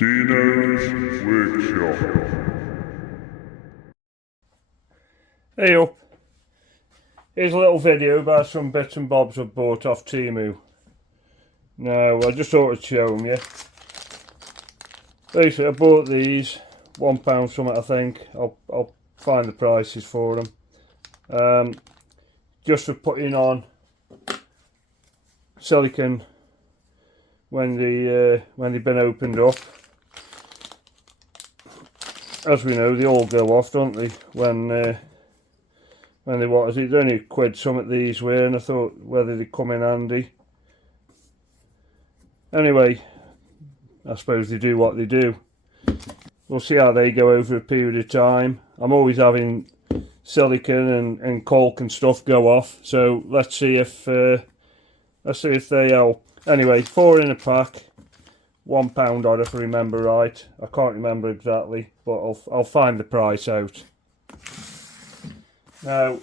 Dino's Workshop. Hey up, here's a little video about some bits and bobs I've bought off Temu. Now I just thought I'd show them you. Basically I bought these, £1 something I think. I'll find the prices for them. Just for putting on silicone when they've been opened up. As we know, they all go off, don't they, when they, what is it, they're only a quid something these were, and I thought whether they come in handy. Anyway, I suppose they do what they do. We'll see how they go over a period of time. I'm always having silicone and caulk and stuff go off, so let's see if they help. Anyway, 4 in a pack, £1 odd if I remember right. I can't remember exactly, but I'll find the price out. Now,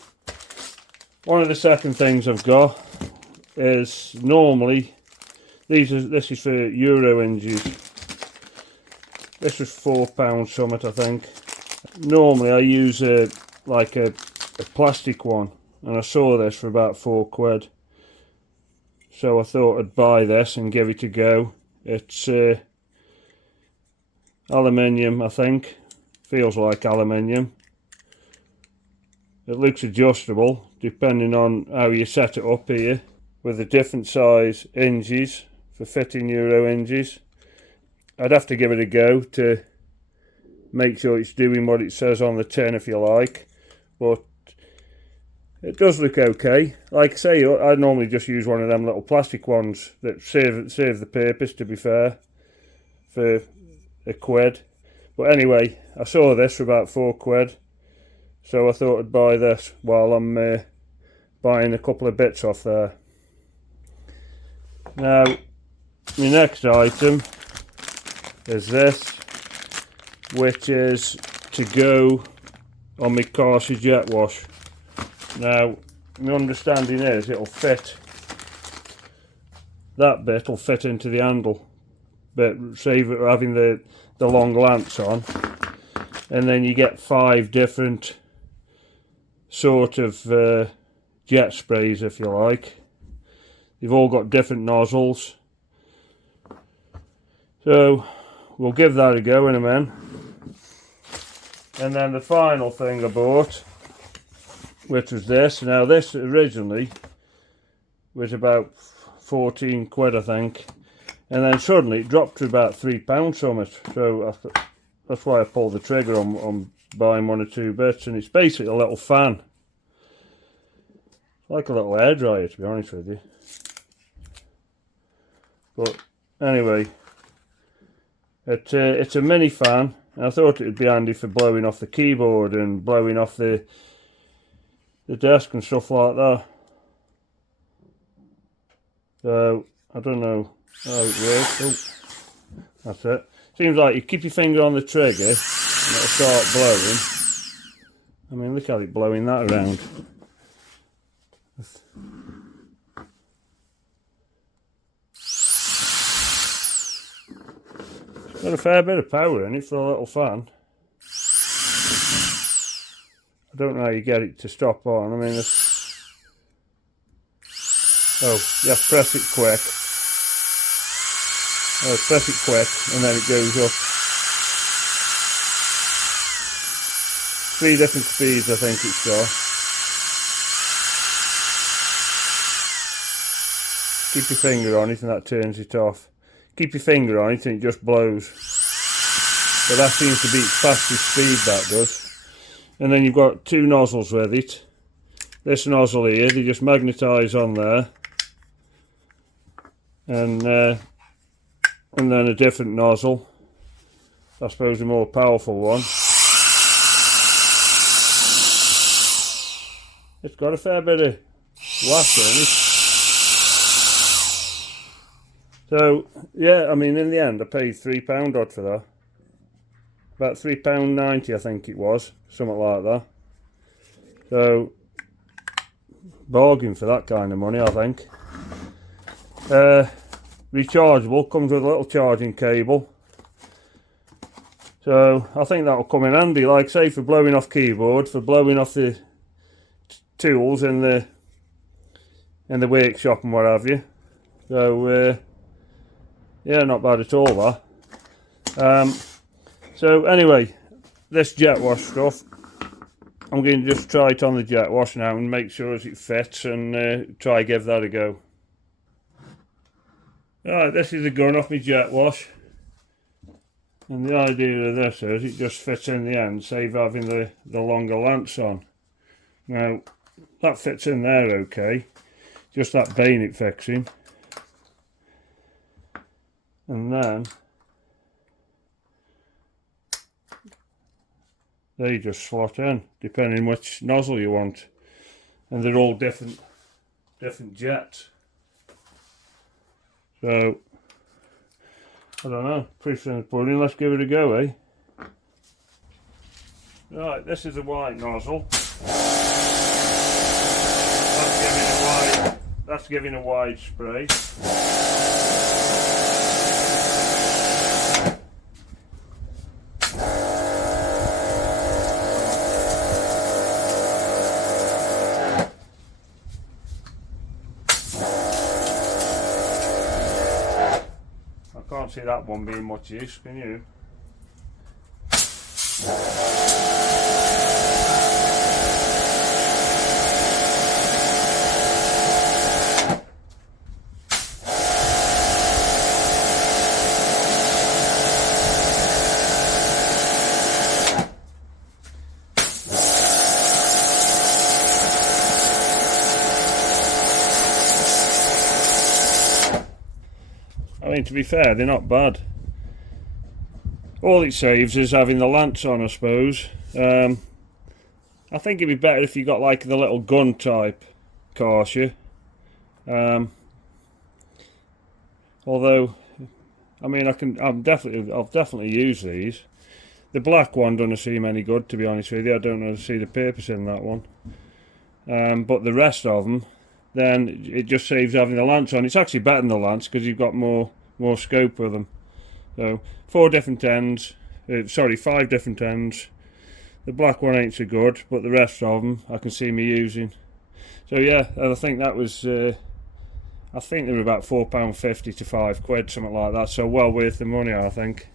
one of the second things I've got is normally this is for Euro hinges. This was £4 something I think. Normally I use a plastic one, and I saw this for about 4 quid. So I thought I'd buy this and give it a go. It's aluminium, I think. Feels like aluminium. It looks adjustable depending on how you set it up here, with the different size hinges for fitting Euro hinges. I'd have to give it a go to make sure it's doing what it says on the tin, if you like, but it does look okay. Like I say, I normally just use one of them little plastic ones that serve the purpose, to be fair, for a quid. But anyway, I saw this for about 4 quid, so I thought I'd buy this while I'm buying a couple of bits off there. Now, my next item is this, which is to go on my Karcher jetwash. Now, my understanding is it'll fit, that bit will fit into the handle, but save it having the long lance on, and then you get 5 different sort of jet sprays, if you like. They've all got different nozzles, so we'll give that a go in a minute. And then the final thing I bought, which was this. Now this originally was about 14 quid I think, and then suddenly it dropped to about £3 something, so that's why I pulled the trigger on buying 1 or 2 bits. And it's basically a little fan, like a little hairdryer, to be honest with you. But anyway, it's a mini fan, and I thought it would be handy for blowing off the keyboard and blowing off the desk and stuff like that. So I don't know how it works. Oh, that's it. Seems like you keep your finger on the trigger and it'll start blowing. I mean, look at it blowing that around. It's got a fair bit of power in it for a little fan. I don't know how you get it to stop on. I mean, oh, you have to press it quick. Oh, press it quick, and then it goes up. 3 different speeds, I think it's got. Keep your finger on it, and that turns it off. Keep your finger on it, and it just blows. But that seems to be its fastest speed, that does. And then you've got 2 nozzles with it. This nozzle here, they just magnetise on there, and then a different nozzle, I suppose a more powerful one. It's got a fair bit of watt in it. So yeah, I mean, in the end I paid £3 odd for that. About £3.90 I think it was, something like that. So bargain for that kind of money, I think. Rechargeable, comes with a little charging cable. So I think that'll come in handy, like say for blowing off keyboard, for blowing off the tools in the workshop and what have you. So yeah, not bad at all that. So anyway, this jet wash stuff, I'm going to just try it on the jet wash now and make sure it fits, and try give that a go. Right, this is the gun off my jet wash, and the idea of this is it just fits in the end, save having the longer lance on. Now that fits in there okay, just that bayonet fixing, and then they just slot in depending which nozzle you want, and they're all different jets. So I don't know, proof in the pudding, let's give it a go, eh? Right, this is a white nozzle. That's giving a wide spray. I can't see that one being much use, can you? I mean, to be fair, they're not bad. All it saves is having the lance on, I suppose. I think it'd be better if you got like the little gun type Karcher. Although, I mean, I'll definitely use these. The black one doesn't seem any good, to be honest with you. I don't know see the purpose in that one. But the rest of them, then it just saves having the lance on. It's actually better than the lance because you've got more scope with them. So 5 different ends. The black one ain't so good, but the rest of them I can see me using. So yeah, I think that was I think they were about £4.50 to £5, something like that. So well worth the money, I think.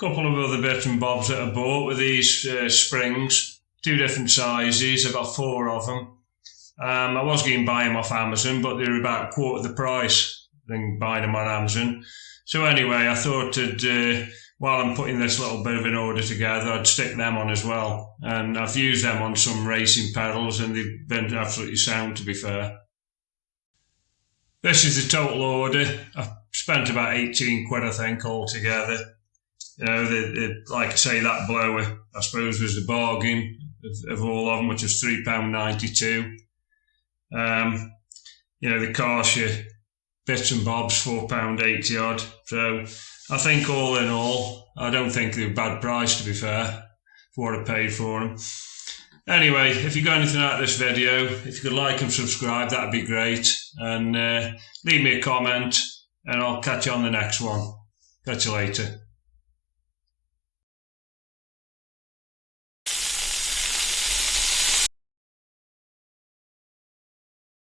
Couple of other bits and bobs that I bought with these springs, 2 different sizes. I've got 4 of them. I was going to buy them off Amazon, but they were about a quarter the price than buying them on Amazon. So anyway, I thought while I'm putting this little bit of an order together, I'd stick them on as well. And I've used them on some racing pedals, and they've been absolutely sound, to be fair. This is the total order. I spent about 18 quid, I think, altogether. You know, like I say, that blower, I suppose, was the bargain of all of them, which was £3.92. You know, the Karcher bits and bobs, £4.80 odd. So I think all in all, I don't think they're a bad price, to be fair, for what I paid for them. Anyway, if you got anything out of this video, if you could like and subscribe, that'd be great. And leave me a comment, and I'll catch you on the next one. Catch you later.